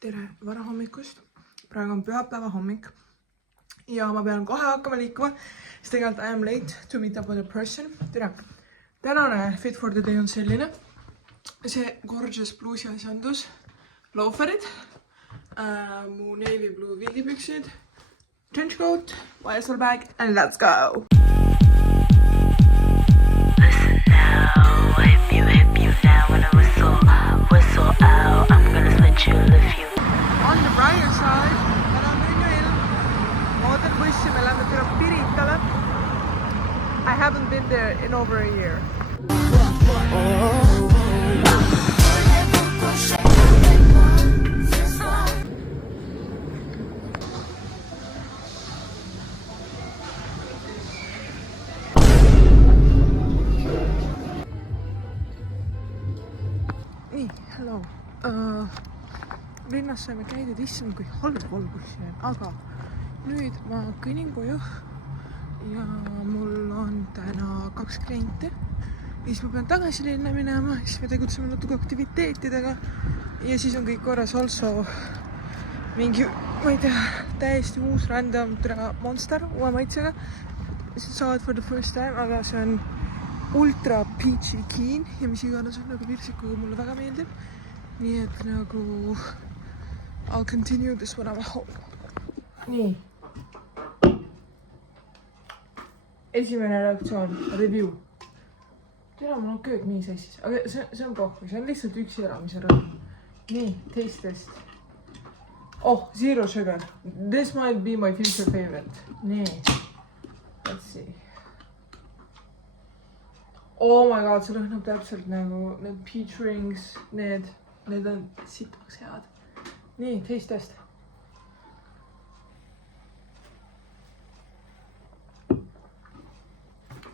Tere varahommikust. Praegu on pühapäeva hommik ja ma pean kohe hakkama liikuma, sest tegelikult I am late to meet up with a person. Tere! Tänane Fit for the Day on selline. See gorgeous bluusi asjandus, loaferid, mu navy blue villipüksid, trench coat, YSL bag and let's go! Listen now, hip you now when I whistle out. I'm gonna split you, lift you. On the brighter side, täna on õnneilm. Ma ootan bussi, me lähme täna Piritale. I haven't been there in over a year. Nii, hello. Linnas saime käidud, issand kui halb valgus jääb, aga nüüd ma kõnnin koju ja mul on täna 2 klienti ja siis ma pean tagasi linna minema, siis me tegutseme natuke aktiviteetidega ja siis on kõik korras. Also mingi, ma ei tea, täiesti uus random Monster uue maitsega, saad for the first time, aga see on ultra peachy keen ja mis iganes on nagu virsikuga mulle väga meeldib, nii et nagu I'll continue this when I'm home. Nii. Esimene reaktsioon, review. Tere, mul on köök nii sassis, aga see on pohku, see on lihtsalt üksi elamise rõõm. Nii, taste test. Oh, zero sugar. This might be my future favorite. Nii, let's see. Oh my god, see lõhnab täpselt nagu need peach rings, need on sitaks head. Nii, taste test.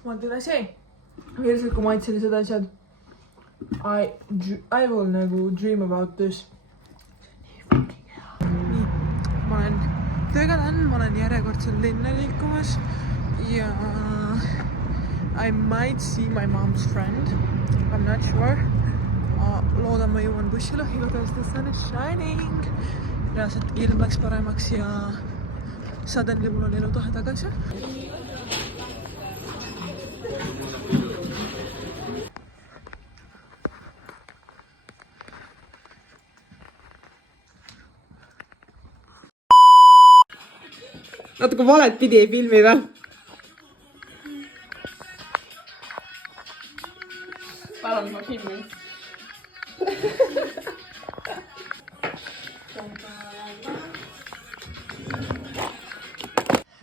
Ma tule see. Virsiku maitselised asjad. I will nagu dream about this. Nii, ma olen tööga tänu, ma olen järjekordselt linna liikumas ja I might see my mom's friend. I'm not sure. Loodan ma jõuan bussile, igatahes the sun is shining. Reaalselt ilm läks paremaks ja suddenly mul on elutohe tagasi. Natuke valet pidi ei filmi või? Palun ma filmin.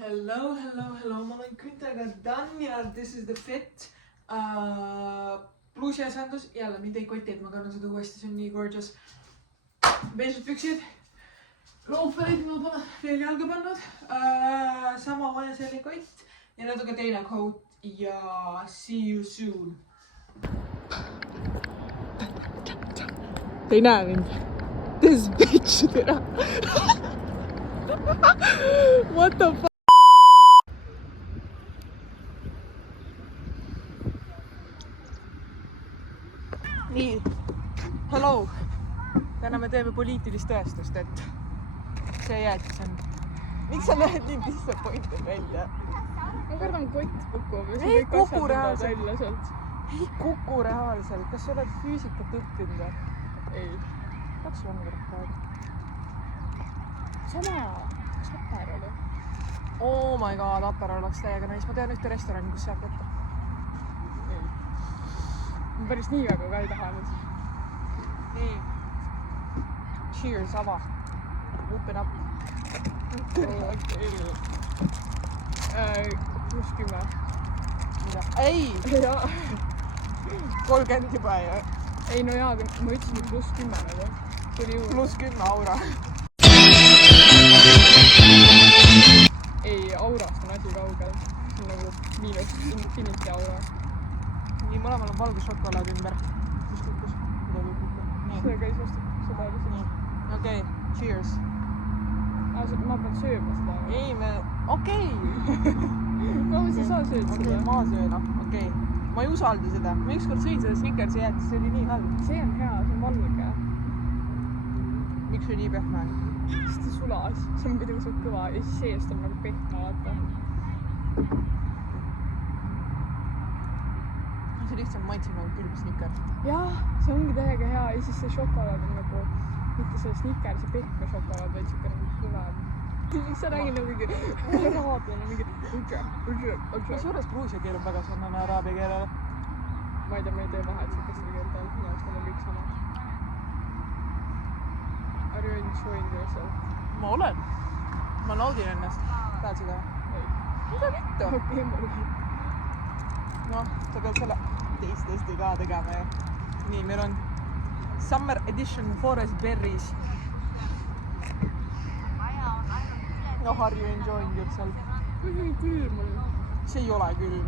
Hello, ma olen küntega done ja this is the fit. Bluusi asjandus, jälle mind ei koti, et ma kannan seda uuesti, see on nii gorgeous. Beežed püksid, looferid, ma pole veel jalga pannud. Sama YSL kott ja natuke teine coat ja see you soon. Te ei näe mind. This bitch, tere. What the fuck? Nii, hello. Täna me teeme poliitilist tõestust, et see jäätis on. Miks sa näed nii disappointed välja? Ma kardan kott kukub ja see Ei kõik kuku asjad tuleb reaalselt. välja sealt. Ei kuku reaalselt. Kas sa oled füüsikat õppinud või? Ei. Kaks on praegu. Sama. Kas Aperol või? Oh my god, Aperol oleks täiega nice. Ma tean ühte restorani, kus saab võtta. Ei. Ma päris nii väga ka ei taha nüüd. Nii. Cheers, ava. Open up. +10. Mida? Ei! Jaa. 30 juba ja. Ei no jaa, aga ma ütlesin +10 veel. See oli juurde. +10 aura. Ei, aurast on asi kaugel. See on nagu miinus infinity aura. Nii, mõlemal on valgus šokolaad ümber. Mis kukkus? Mida või kukku? See käis vastu. Seda oli Nii. Okei, cheers. Ma pean sööma seda. Ei, me... Okei. No, sa saa sööd seda. Okei, ma sööda. Okei. Ma ei usalda seda. Ma ükskord sõin seda Snickersi jäätis, see oli nii halb. See on hea, see on valge. miks see nii pehme on? sest ta sulas, see on muidugi suht kõva ja siis seest on nagu pehme, vaata. See lihtsalt maitseb nagu külm Snickers. jah, see ongi täiega hea ja siis see šokolaad on nagu, mitte see Snickersi pehme šokolaad, vaid siuke nagu kõvem. Miks sa räägid nagu mingi araabiana, mingi Kusjuures gruusia keel on väga sarnane araabia keelele. ma ei tea, ma ei tee vahet siukestel keeltel, minu jaoks need on kõik sama. Are you enjoying yourself? Ma olen. Ma naudin ennast. Tahad seda? ei. Mida vittu? okei, ma olen. Noh, sa pead selle testi ka tegema ju. Nii, meil on Summer Edition Forest Berries. Oh, are you enjoying yourself? Külm on. See ei ole külm.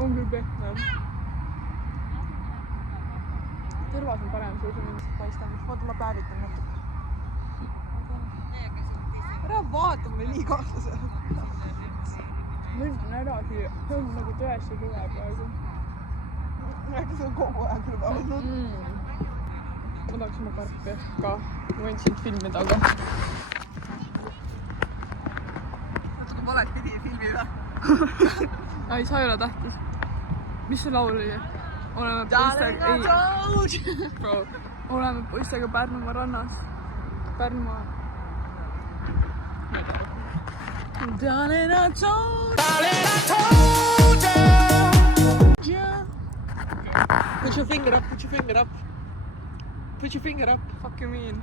On küll pehme. Tõrvas on parem suusamine. Paistan. Oota, ma päevitan natuke. Ära vaata mulle nii kahtlase. Ma üritan ära süüa. See on nagu tõesti suve praegu. Äkki see on kogu aeg juba olnud. Ma tahaks oma karpi ka. Ma võin sind filmida, aga... Natuke valet pidi filmida. Ei, sa ei ole tähtis. Mis see laul oli? Oleme poistega Pärnumaa rannas. Pärnumaa... Darling, I told you. Put your finger up, put your finger up. Put your finger up. Fuck you mean?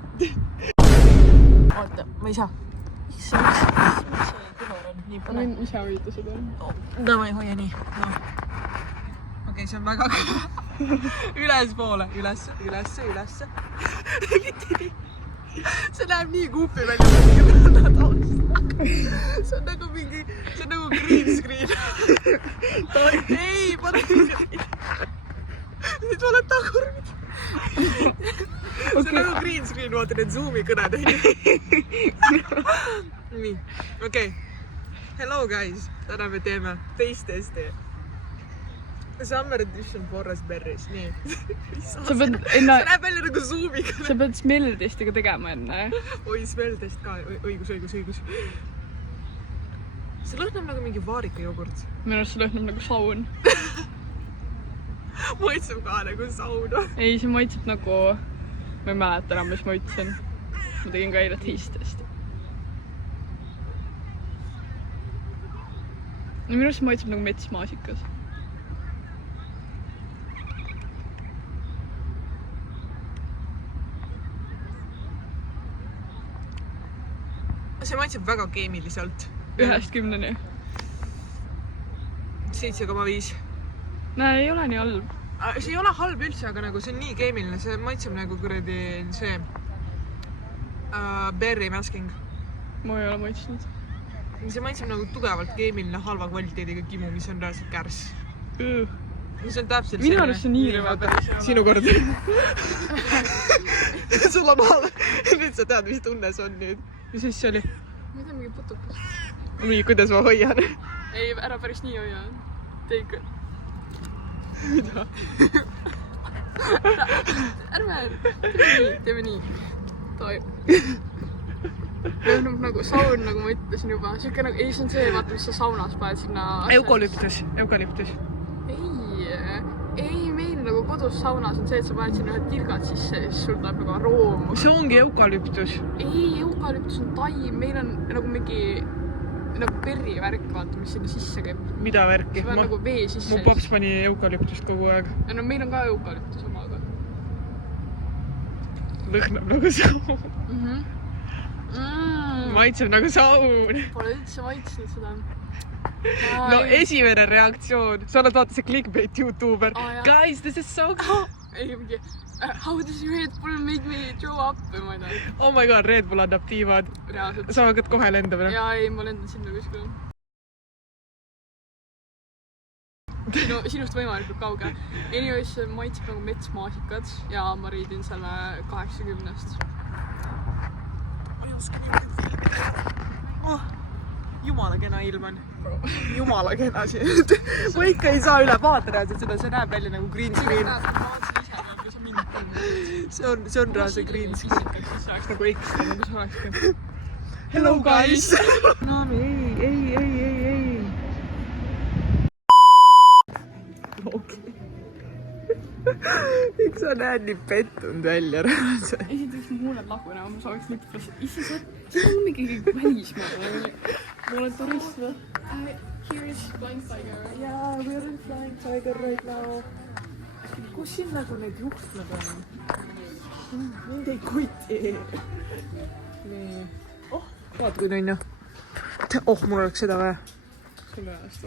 Oota, ma ei saa. Miks see kõhar on nii Ma põnev? võin ise hoida seda. Davai, hoia nii. Okei, see on väga kõva. Ülespoole, ülesse. Mitte nii. See näeb nii goofy välja. See on nagu mingi, see on nagu green screen. Ei, pane green. Nüüd oled tagurmid. See on nagu green screen, vaata need Zoomi kõned. Nii, okei. Hello guys, täna me teeme taste testi. Summer Edition Forest Berries, nii. Sa pead See näeb välja nagu Zoomi kõne. Sa pead smell-testiga tegema enne. Oi, smell-test ka, õigus. See lõhnab nagu mingi vaarikajogurt. Minu arust see lõhnab nagu saun. Maitseb ka nagu sauna. Ei, see maitseb nagu... Ma ei mäleta enam, mis ma ütlesin. Ma tegin ka eile taste-testi. Minu arust see maitseb nagu metsmaasikas. See maitseb väga keemiliselt. 1-10. 7,5. Näe, ei ole nii halb. See ei ole halb üldse, aga nagu see on nii keemiline. See maitseb nagu kuradi see berry masking. Ma ei ole maitsnud. See maitseb nagu tugevalt keemiline halva kvaliteediga kimu, mis on reaalselt kärs. See on täpselt Minu arust see nii rõve päris. Sinu kord. Sul on all. Nüüd sa tead, mis tunne see on nüüd. Mis asja oli? Ma ei tea, mingi putukas. Nii, kuidas ma hoian? Ei, ära päris nii hoia. Tee ikka. Mida? Ärme, teeme nii. Lõhnab nagu saun, nagu ma ütlesin juba. Siuke nagu, ei, see on see, vaata, mis sa saunas paned sinna... Eukalyptus. Ei, meil nagu kodus saunas on see, et sa paned sinna ühed tilgad sisse ja siis sul tuleb nagu aroomus. See ongi eukalyptus. Ei, eukalyptus on taim, meil on nagu mingi nagu perrivärk, vaata, mis sinna sisse käib. Mida värki? See on nagu vee sisse. Mu paps pani eukalyptust kogu aeg. No meil on ka eukalyptus omaga. Lõhnab nagu saun. Maitseb nagu saun. Pole üldse maitsnud seda. No esimene reaktsioon. Sa oled vaata see clickbait YouTuber. Guys, this is so good. Ei, mingi, how does your Red Bull make me throw up? Või ma ei tea. Oh my god, Red Bull annab tiivad. Reaalselt. Sa hakkad kohe lendama. Jaa, ei, ma lendan sinna kuskil. Sinust võimalikult kaugele. Anyways, see maitseb nagu metsmaasikad ja ma riidin selle 80-st. Jumala kena ilm on. Jumala kena siin. Ma ikka ei saa üle vaata reaalselt seda, see näeb välja nagu green screen. Ma vaatasin ise, kui sa mind see on reaalse green screen. siis oleks nagu ekstra, nagu see olekski. Hello guys! Nami, ei. Okei. Miks sa näed nii pettunud välja? Esiteks mu huuled lagunema, ma saaks Lipplassi. Issi, see on mingi välismaa. Ma olen turist või? Here is Flying Tiger. Yeah, we are in Flying Tiger right now. Kus siin nagu need juhtmed on? Mind ei kuti. Nii. Oh, vaat kui nunnu. Oh, mul oleks seda vaja. Sulle ajast.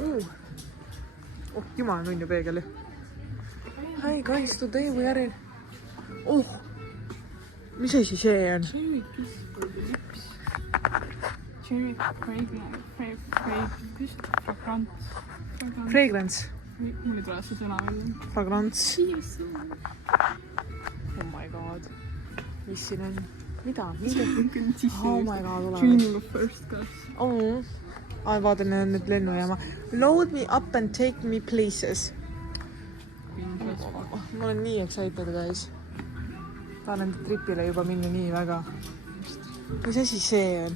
Oh, jumal nunnu peegel. Hi guys, today we are in... Oh, mis asi see on? Cherry Fragrance. Mul ei tule see sõna välja. Fragrance. Oh my god. Mis siin on? Mida? Oh my god, ole. Dreaming of first class. Vaatan nüüd lennujaama. Load me up and take me places. Ma olen nii excited, guys. Tahan enda tripile juba minna nii väga. Mis asi see on?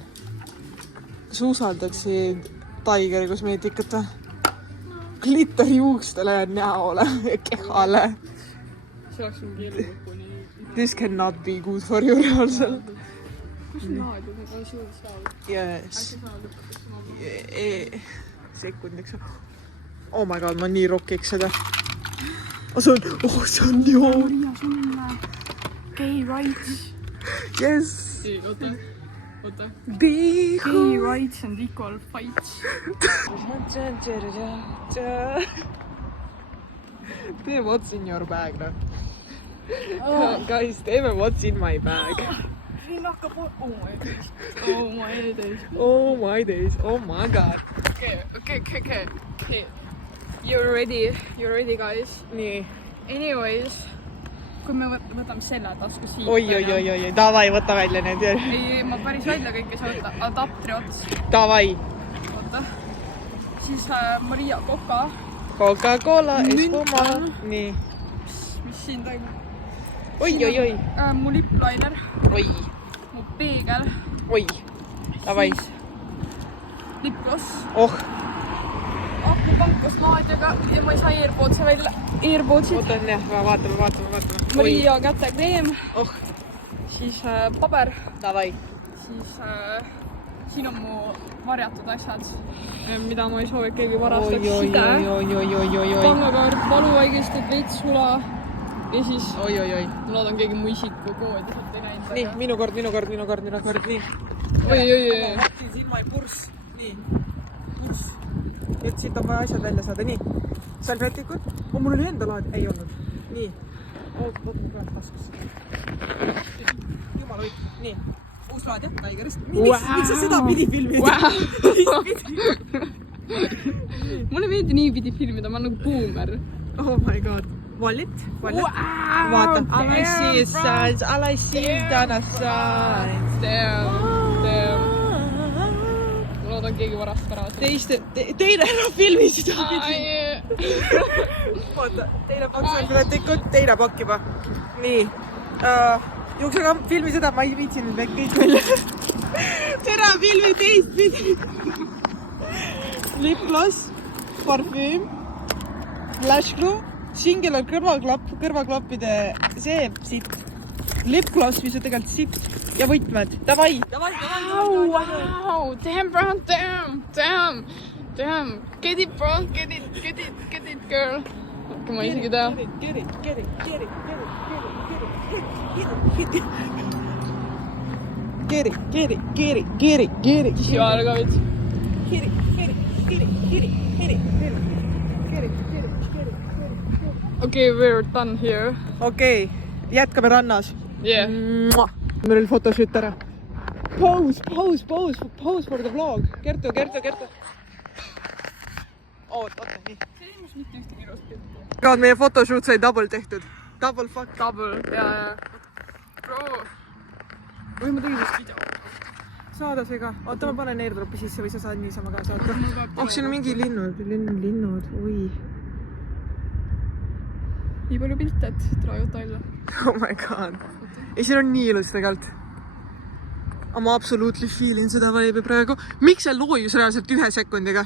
Kas usaldaksid Tigeri kosmeetikat või? Glitteri juustele ja näole ja kehale. See oleks mingi elulõpuni. This cannot be good for you reaalselt. Kus on laad? Aga see on saal. Yes. Äkki saal lõpetas sama. Sekundiks. Oh my god, ma nii rokiks seda. See on joo. Maria, sul on gay rights. Yes. Oota. Gay rights and equal fights. Tee what's in your bag, no? Guys, teeme what's in my bag. Oh my days. Oh my god. Okay. You're ready, guys? Nii. Anyways, kui me võtame selle tasku siit. Oi. Davai, võta välja need. Ei, ma päris välja kõike ei saa võtta. Adaptri ots. Davai. Oota. Siis Maria Coca. Coca-Cola, Espuma. Nii. Mis siin toimub? Oi. Mu lippliner. Oi. Mu peegel. Oi. Davai. Lipgloss. Oh. Akupank kosmaadiaga ja ma ei saa Airpodsi välja. Airpodsid. Ootan jah, vaatame. Maria kätekreem. Oh. Siis paber. Davai. Siis siin on mu varjatud asjad, mida ma ei soovi, et keegi varastaks. Side. Pangakaart, valuvaigistid, veits sula. Ja siis ma loodan keegi mu isikku koodi sealt ei näinud. Nii, minu kord, nii. Oi. Võtsin siin my purss. Nii. Purss. Et siit on vaja asjad välja saada. Nii. Salvetikud. Mul oli enda laad. Ei olnud. Nii. Võtme praegu taskusse. Jumal hoid. Nii. Uus laad jah, Tigerist. Miks sa seda pidi filmida? Mulle ei meeldi nii pidi filmida, ma olen nagu boomer. Oh my god. Wallet. Vaata. All I see is Dana signs. Damn. Ma loodan keegi varastab ära. Teine ära filmi seda pidi. Vaata, teine pakk salvetikud, teine pakk juba. Nii. Juuksega filmi seda, ma ei viitsi nüüd veel kõik välja. Tere, filmi teist pidi. Lipgloss, parfüüm, Flash Glue, singular kõrvaklappide see sitt, lipgloss, mis on tegelikult sitt ja võtmed. Davai! Wow! Damn, bro! Damn! Get it, bro! Get it, girl! Okei, ma isegi tea. Get it! Tissi vahele ka veits. Okay, we're done here. Okei, jätkame rannas. Yeah. Meil oli photoshoot ära. Pose for the vlog. Kertu. Oota, nii. See ei ilmus mitte ühtegi ilusti pilti. Aga meie photoshoot sai double tehtud. Double fuck. Double, ja. Bro. Või ma tegin just video. Saada see ka. Oota, ma panen airdropi sisse või sa saad niisama ka saata. Siin on mingi linnud. Oi. Nii palju pilte, et tule jõuta välja. Oh my god. ja siin on nii ilus tegelikult. Ma absolutely feelin seda vibe'i praegu. Miks see loojus reaalselt 1 sekundiga?